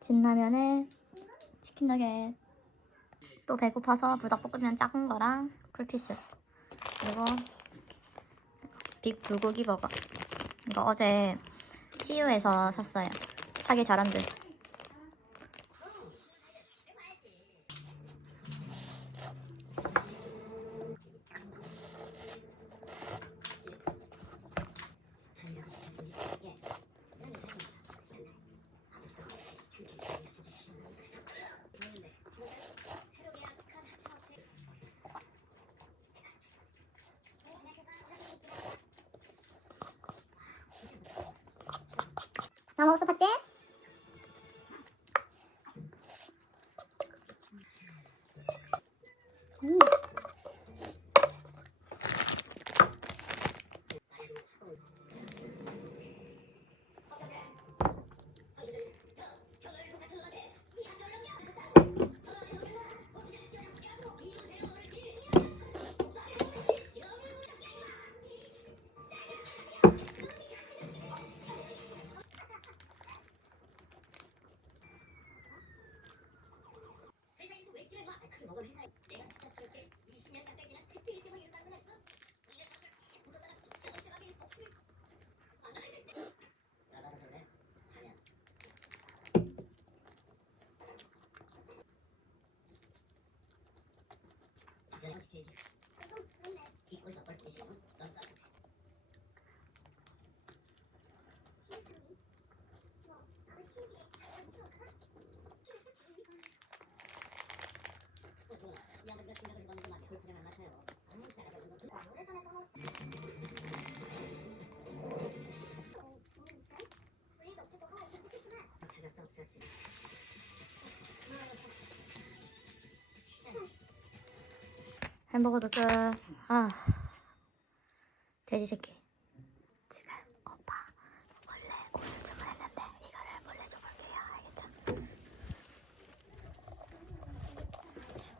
진라면에 치킨 너겟. 또 배고파서 부닭볶음면 작은 거랑 쿨피스. 그리고 빅 불고기 버거. 이거 어제 CU에서 샀어요. 사기 잘한 듯 다 먹었어 팥찌? equals opportunity, no? Got that. Thank you. 햄버거도 끝. 아, 돼지 새끼. 지금 오빠 원래 옷을 주문했는데 이거를 몰래 줘볼게요. 알겠죠?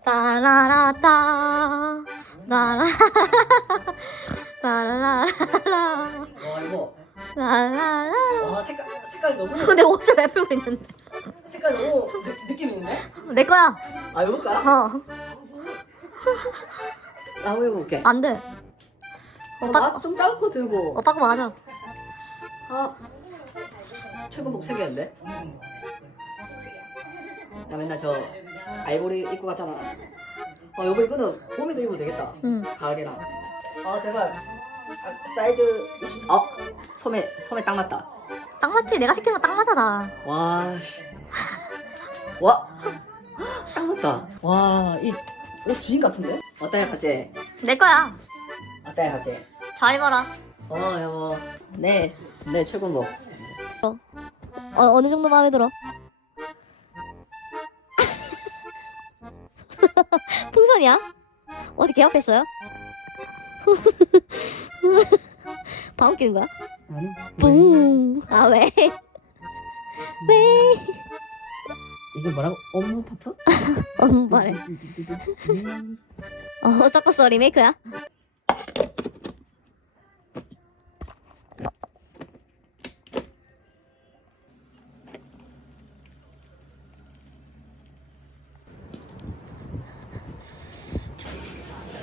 따라라따 라라 라라라라 와 이거 라라라. 와 색깔 색깔 너무 근데 옷을 왜 풀고 있는데? 색깔 너무 느, 느낌 있는데? 내 거야. 아 이거일까? 어, 나 해볼게. 안 돼. 오빠, 나좀 작고 들고. 오빠 거 맞아. 아 최근 세 개인데? 나 맨날 저 아이보리 입고 갔잖아. 어 여보 이거는 봄에도 입어도 되겠다. 응. 가을이랑. 아 제발. 아, 사이즈. 어 소매 소매 딱 맞다. 딱 맞지? 내가 시킨 거딱 맞아라. 와 씨. 와. 딱 맞다. 와 이 옷 주인 같은데? 어때요 같이? 내 거야. 어때요 같이? 잘 입어라. 어 여보. 네. 네 출근복. 어, 어느 정도 마음에 들어? 풍선이야? 어디 개업했어요? 방귀 뀌는 거야? 아니. 뿡. 아, 왜? 왜? 이게 뭐라고? 업무 파프? 엄마래. 어, 섞었어. 리메이크야?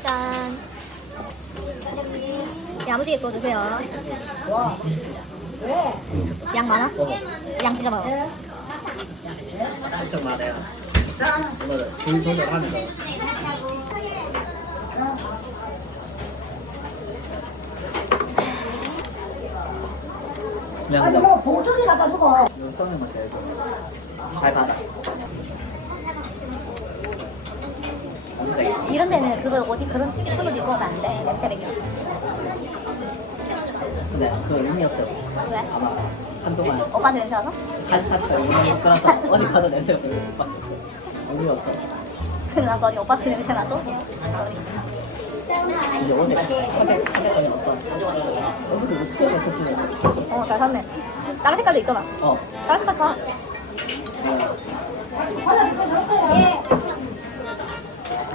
짠. 야무지게 구워주세요. 양 많아? 양 진짜 많아. 엄청 많아요. 이거 불 조절하 그냥 뭐 봉투리 갖다 주고. 이거 써는 것 같아요. 잘 받아. 이런 데는 그걸 어디 그런 식으로 입고 오면 안 돼. 냄새 배겨. 근데 그거 의미 없어. 왜? 아마 한동안 오빠 냄새 나서? 가스타처럼 의미 없어서 어디 가도 냄새가 들을 수밖에 없어. 의미 없어. 그나 어디 오빠 냄새 나서? 어. 어, 잘 샀네. 다른 색깔도 있더라. 어. 다른 색깔 사.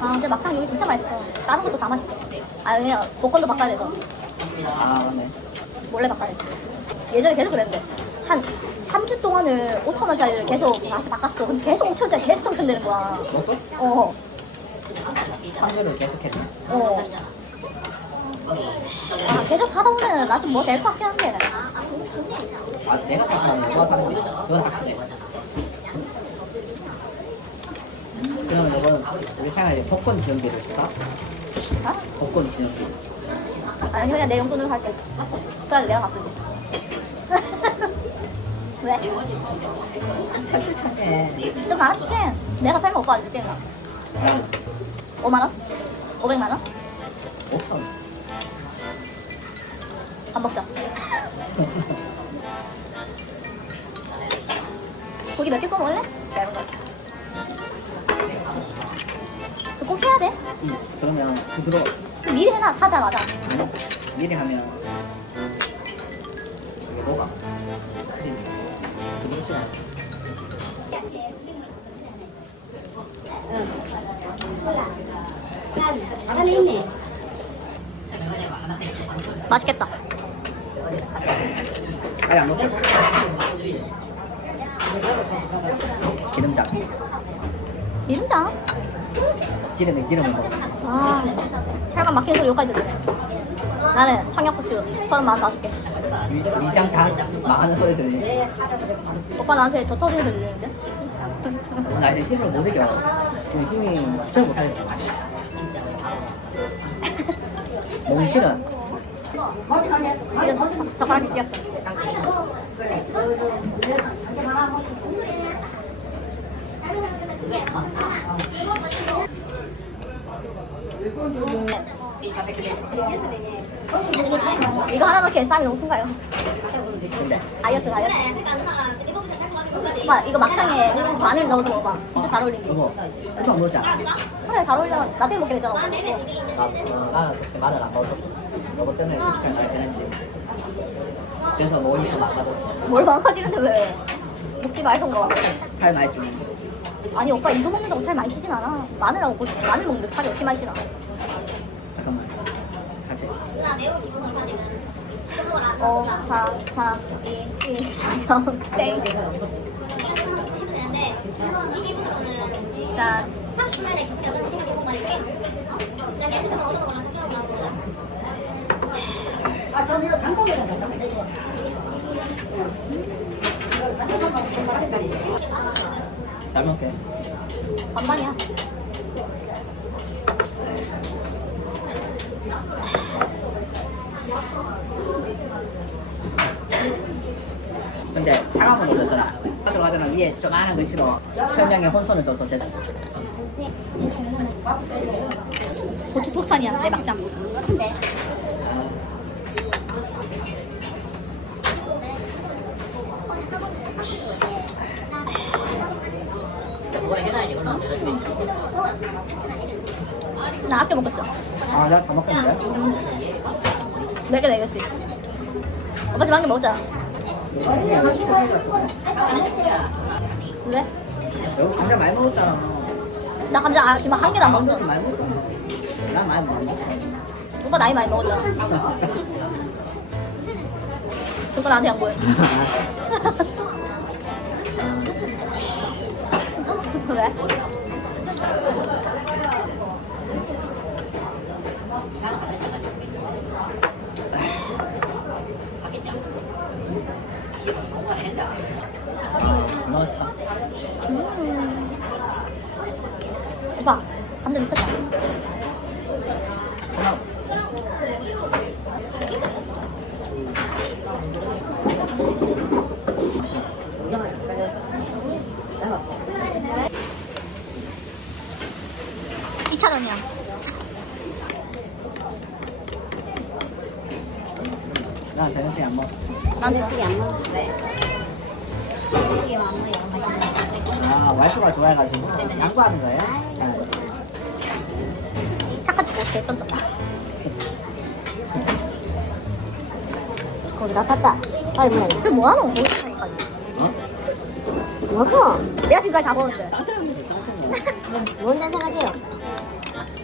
아, 근데 막상 여기 진짜 맛있어. 다른 것도 다 맛있어. 아, 왜냐, 복권도 바꿔야 돼서. 아 맞네. 몰래 바꿔야 돼. 예전에 계속 그랬는데. 한 3주 동안을 5천원짜리를 계속 다시 바꿨어. 근데 계속 5천원짜리 계속 당첨되는 거야. 너도 어, 참여를 계속했네. 어. 아, 계속 사다 보면 나도 뭐 될 것 같긴 한데. 아 내가 생각하는 누가 게 그건 확실해. 그럼 너는 우리 생각에 복권 지원비를 사? 아? 복권 지원비. 아니, 그냥 내 용돈으로 살게. 그래야지 내가 바꾸지. 왜? 철두철해. 좀 나눠줄게. 내가 살면 오빠가 줄게, 나. 5만원? 500만원? 5천 원. 밥 먹자. 고기 몇개 구워 먹을래? 얇은 거. 그거 꼭 해야 돼. 응. 그러면 부드러. 미리 해놔, 사자마자. 미리 하면 이게 뭐가? 부드럽지 않아. 맛있겠다. 아니 안 먹어? 기름장. 기름장? 기름에 기름을 먹어. 아, 혈관 막힌 소리 여기까지 들리네. 나는 청양고추 서른 만 다섯 개. 위, 위장 다 망하는 소리 들리네. 오빠 나한테 저 터지는 소리 들리는데? 나 이제 힘을 못 이겨. 지금 힘이 부쩍 못하겠어. 너무 싫어. 이제 젓- 젓가락이 끼었어. 이거 하나 넣기에 쌈이 너무 큰가요? 다이어트 다이어트 오빠 이거 막창에 마늘 넣어서 먹어봐 진짜 잘 어울린다 여보, 엄청 먹자. 나, 그래 잘 어울려 나중에 먹게 되잖아 오빠 어, 나는 그렇게 마늘 안 먹었어. 여보 때문에 식단 잘 되는지. 그래서 몸이 좀 망가졌어. 뭘 망가지는데 왜 먹지 말던가 살 많이 찌는. 아니 오빠 이거 먹는다고 살 많이 찌진 않아 마늘하고 고추 마늘 먹는데 살이 어떻게 많이 찌나 잠깐만. 같이. 5 4 3 2 1 0 땡. 짠잘 먹게. 반반이야 근데 사과는 올렸더라. 들어가잖아. 위에 조그마한 글씨로 설명에 혼선을 줘서 제작. 고추 폭탄이야 내 막장 나 아껴 먹고 있어 아, 내가 다 먹겠는데? 네개 네 개씩 오빠 지금 한개 먹었잖아 왜? 여기 감자 많이 먹었잖아. 나 감자 아, 지금 한 개도 안 먹었어 많이 먹었잖아. 난 많이 먹었어. 오빠 나이 많이 먹었잖아 그거 나한테 양보해 왜? 맛있다. 오빠 감자 미쳤다. 이천 원이야 나 저녁에 안 먹어. 나는 되게 안 먹어 아, 와이프가 좋아해가지고 양보하는 거예요? 거기 나갔다. 아이 뭐야? 이거 뭐하노? 뭐하? 어? 내가 지금까지 다 먹었어요. 뭔데 생각해요?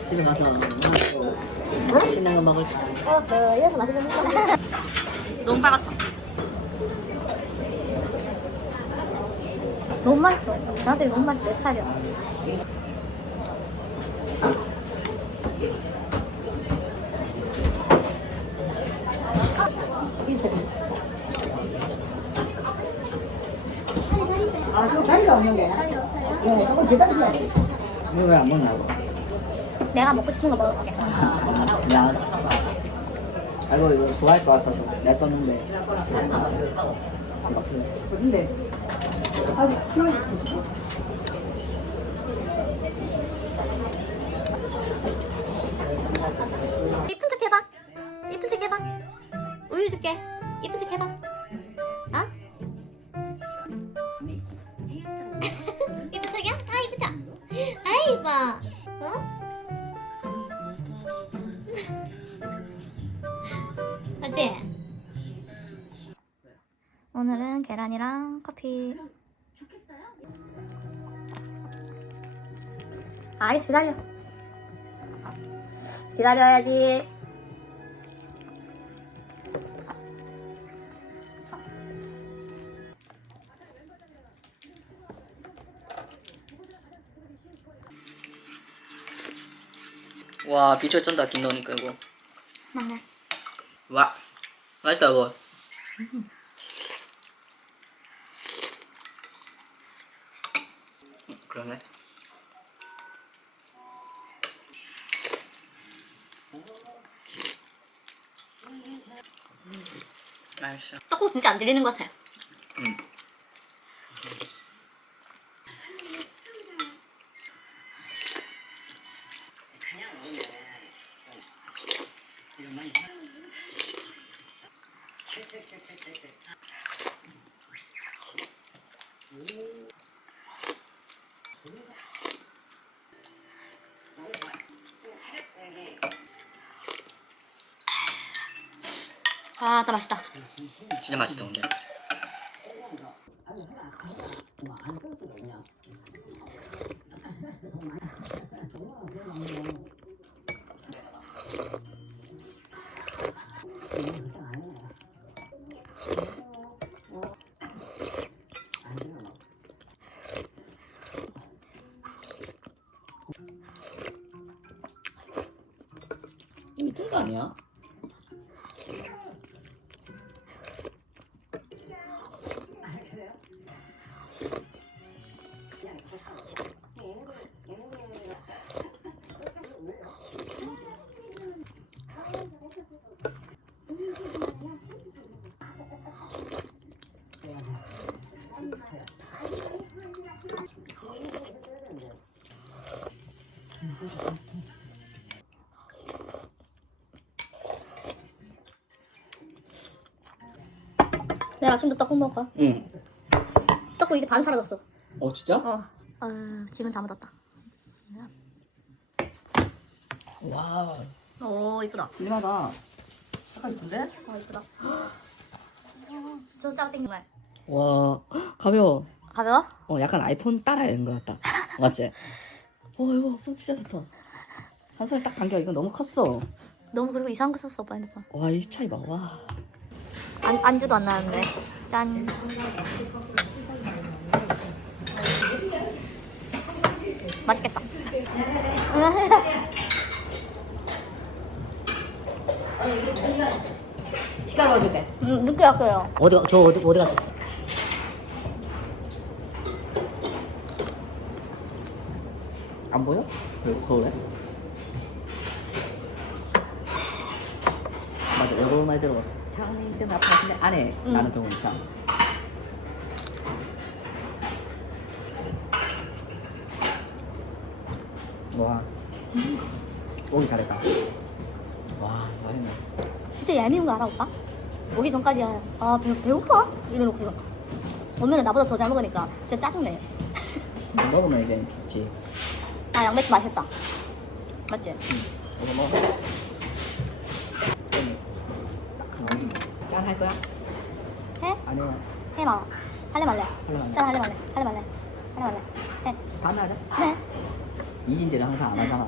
집에 가서 뭐 어? 맛있는 거 먹을 거야. 어, 그 이래서 맛있는 거. 너무 빨갛다. 너무 맛있어. 나한테 너무 맛있어. 내 차려. 없는데. 네, 조금. 이거 왜안 먹냐고. 내가 먹고 싶은 거 먹을게. 야. 아이고 이거 좋아할 것 같아서 내가 떴는데. 근데 이쁜 척 해봐. 이쁜 척 해봐. 우유 줄게. 이쁜 척 해봐. 맞지? 오늘은 계란이랑 커피. 아이스 기다려. 기다려야지. 와 비주얼 쩐다 김 넣으니까 이거. 막내. 와 맛있다 이거. 음, 그러네. 맛있어. 떡국 진짜 안 들리는 것 같아. 음. 진짜 맛있 내일 아침도 떡국 먹을까? 응. 떡국 이제 반 사라졌어. 어 진짜? 어. 어, 지금 다 묻었다. 와 오, 이쁘다. 슬림하다. 색깔 이쁜데? 어, 이쁘다. 저짱 땡긴 거야. 와 가벼워. 가벼워? 어 약간 아이폰 따라야 되는 것 같다. 맞지? 와 이거 폰 진짜 좋다. 한 손에 딱 감겨 이거 너무 컸어. 너무 그리고 이상한 거 썼어, 오빠 핸드폰. 와 이 차이 봐. 와. 안, 안주도 안 나왔는데. 짠. 맛있겠다. 식사로 와줄게. 음, 늦게 왔어요. 어디 저 어디 어디 갔어? 안 보여? 그 서울에? 맞아 여러 말 들어봐. 상황이 좀 아파는데 안에 응. 나는 경우 있잖아. 와 오기 잘했다. 와 맛있네. 진짜 얄미운 거 알아, 오빠? 오기 전까지, 아, 배, 배고파? 이래놓고서. 오늘은 나보다 더 잘 먹으니까 진짜 짜증내. 먹으면 이제 좋지. 아, 양배추 맛있다. 맞지? 이거 먹어. 짠. 할 거야? 해? 아니면 해봐. 할래 말래? 할래 말래? 짠 할래 말래? 할래 말래? 할래 말래? 해. 다음에 하자. 네. 이진들은 항상 안 하잖아.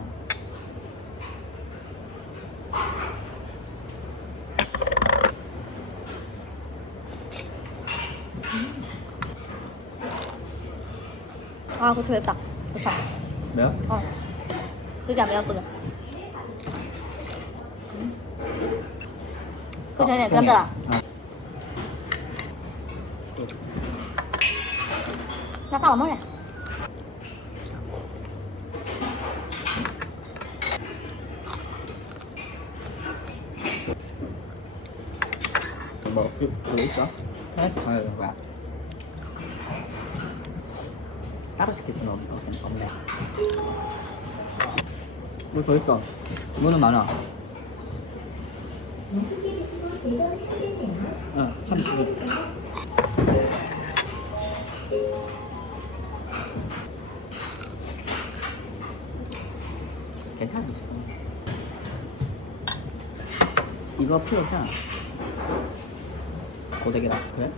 아, 그거 맵다. 좋다. 왜요? 어. 그게 안 매웠거든. 그 전에 그랬잖아. 나 싸워 먹래. 뭐, 그, 그거 있어? 네? 정해야 거야. 따로 시킬 수는 없, 없, 없네. 뭐더 있어? 뭐는 많아. 응, 참, 이거. 괜찮아, 싶어. 이거 필요 없잖아. 고데기다. 그래?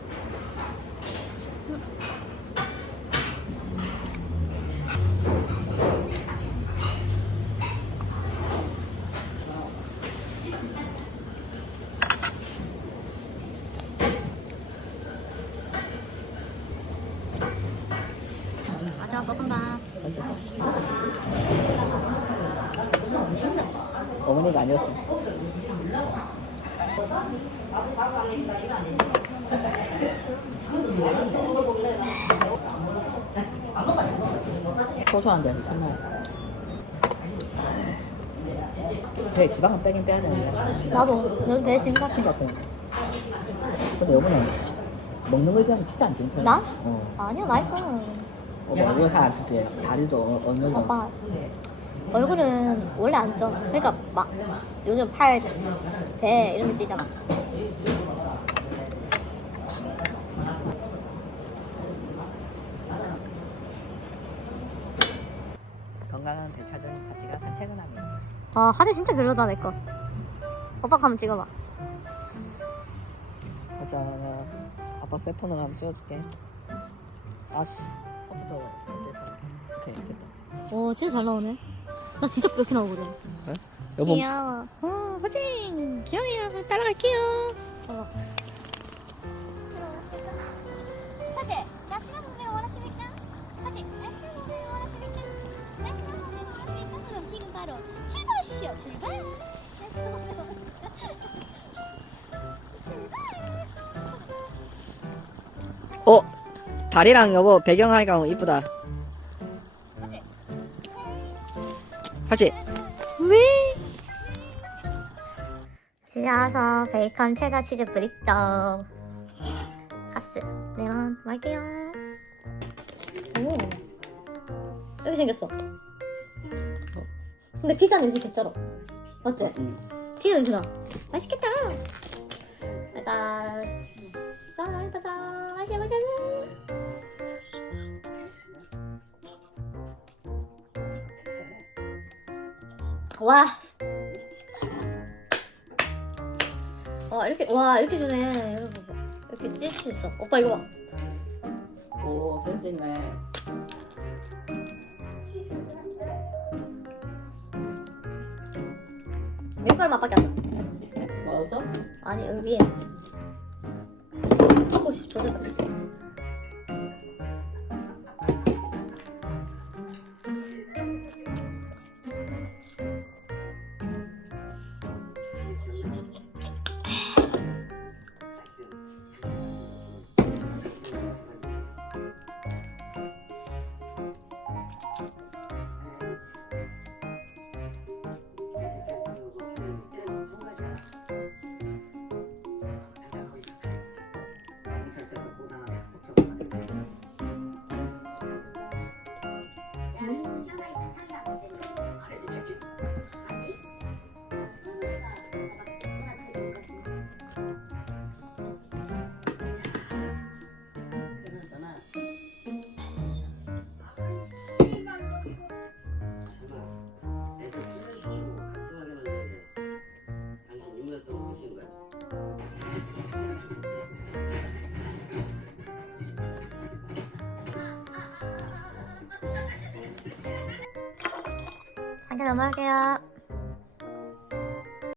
마지막 볶음밥. 어머니가 아니었어. 소소한데 정말. 배 지방은 빼긴 빼야 되는데 나도 여기 배 심각. 신 같은. 근데 여보는 먹는 거에 비하면 진짜 안찐 편이야. 나? 어. 아니야, 나 있잖아. 어, 뭐 이거 잘안 찌지. 다리도 어- 어느 정도. 오빠 얼굴은 원래 안 쪄. 그러니까 막 요즘 팔, 배 이런 게 찌잖아. 아 하대 진짜 별로다 내 거. 오빠 한번 찍어봐. 자, 아빠 새 폰으로 한번 찍어줄게. 아씨, 컴퓨터 됐다. 오케이, 됐다. 오 진짜 잘 나오네. 나 진짜 이렇게 나오거든. 그래? 여보, 귀여워. 어, 화진 귀여워요. 따라갈게요. 어. 바로 출발 출발. 어, 다리랑 여보 배경하니까 이쁘다. 하지? 왜? 집에 와서 베이컨 체다 치즈 브리또 가스 네온 말게요 오 이렇게 생겼어 근데 피자는 이렇게 됐잖아 맞지? 피자 냄새 나 맛있겠다 일단 쌀바다 마셔 마셔 와. 와 이렇게 와 이렇게 주네. 봐봐. 이렇게 찔수 있어. 오빠 이거 봐. 오, 센스 있네. 밀가루 맛밖에 안 나. 먹었어? 아니 여기 위에. 하고 싶 넘어갈게요.